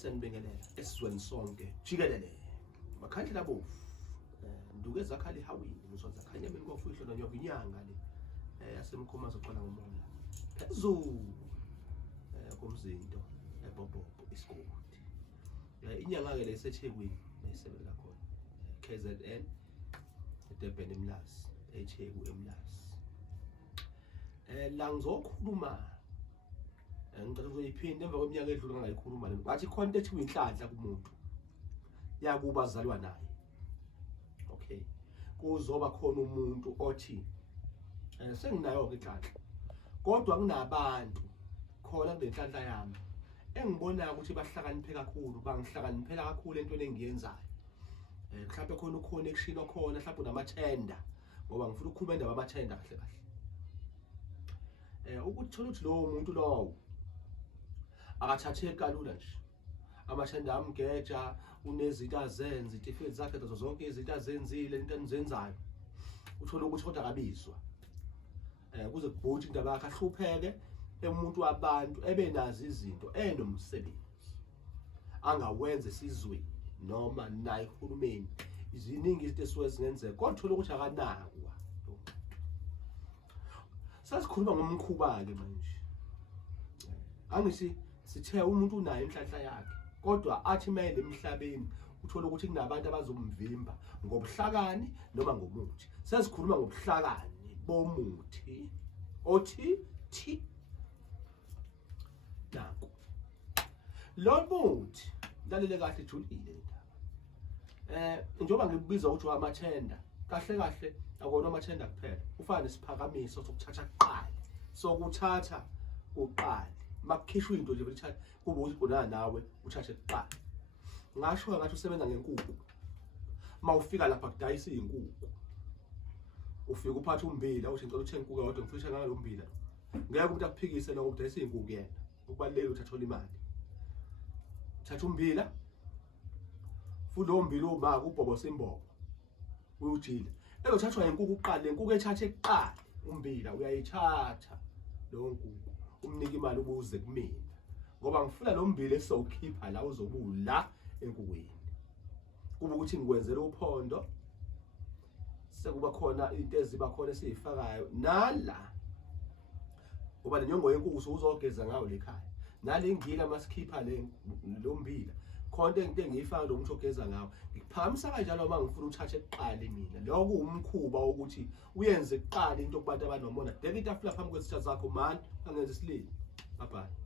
senibingelela esizweni sonke jikelele makhandlela bofu nduke zakhali hawini ngizonza khanya mina ngofihlo nonyoko inyanga le yasemkhomazi oqala ngomoya phezulu komzinto eBhobhobho isigodi inyanga ke leseThekwini esebenza khona KZN eDurban eMlazi eTheku eMlazi la ngizokhuluma ngicela uzoyiphinde emva kweminyaka edlule ngayikhuluma le ngathi khona ethiwa inhlanhla kumuntu yakuba azalwa naye okay kuzoba khona umuntu othi senginayo ke inhlanhla kodwa kunabantu khona kule nhlanhla yami engibona ukuthi bahlakaniphe kakhulu bangihlakaniphela kakhulu entweni engiyenzayo mhlawumbe khona uconnection okhona mhlawumbe unamathenda ngoba ngifuna ukukhuluma indaba yamathenda kahle kahle ukuthola ukuthi lowo muntu lowo akathatheki kalula nje amathenda amgeja unezinto azenza itifeti zakhe lezo zonke izinto azenzile into enizenzayo uthola ukuthi kodwa akabizwa kuze kubhuthi indaba yakhe ahlupheke umuntu wabantu ebenazi izinto enomsebenzi angawenza esizweni noma naye uhulumeni iziningi izinto esuke zingenzeka kodwa uthola ukuthi akanakwa sasikhuluma ngomkhuba ke manje angithi sithe umuntu unayo inhlanhla yakhe kodwa athi mayele emhlabeni uthola ukuthi kunabantu abazomvimba ngobuhlakani noma ngomuthi sesikhuluma ngobuhlakani bomuthi othi thi naku lo muthi lalele kahle julile indaba njengoba ngibiza ukuthi amathenda kahle kahle akona amathenda kuphela ufana nesiphakamiso sokuthatha kuqala sokuthatha uqala makukhishwa into nje bethatha kube uzibona nawe uthathe kuqala ngasho ngathi usebenza ngenkukhu mawufika lapha kudayisa izinkukhu ufika uphatha umbila uthi ngicela uthenga inkukhu kodwa ngifisha ngalo mbila ngeke umuntu akuphikise lokho kudayisa izinkukhu yena ukubaleka uthatha imali thatha umbila futhi lo mbila uma kubhobo sembobo uyujile elothathwa inkukhu uqala inkukhu ethathe kuqala umbila uyayithatha lo nkukhu umnika imali ubuze kumina ngoba ngifuna lo mbila esizowukhipha la uzobula enkukwini kuba ukuthi ngikwenzela uphondo sekuba khona into eziba khona esizifakayo nala ngoba le nyongo yenkukhu uzogeza ngayo lekhaya nale ngila masikhipha lo mbila khona into engiyifaka lo muntu ogeza ngawo ngiphakamisa kanjalo uma ngifuna uthathe kuqala mina lokho umkhuba ukuthi uyenze kuqala into kubantu abanomona deka itafula phambi kwesitha zakho man angenza isilili bye bye.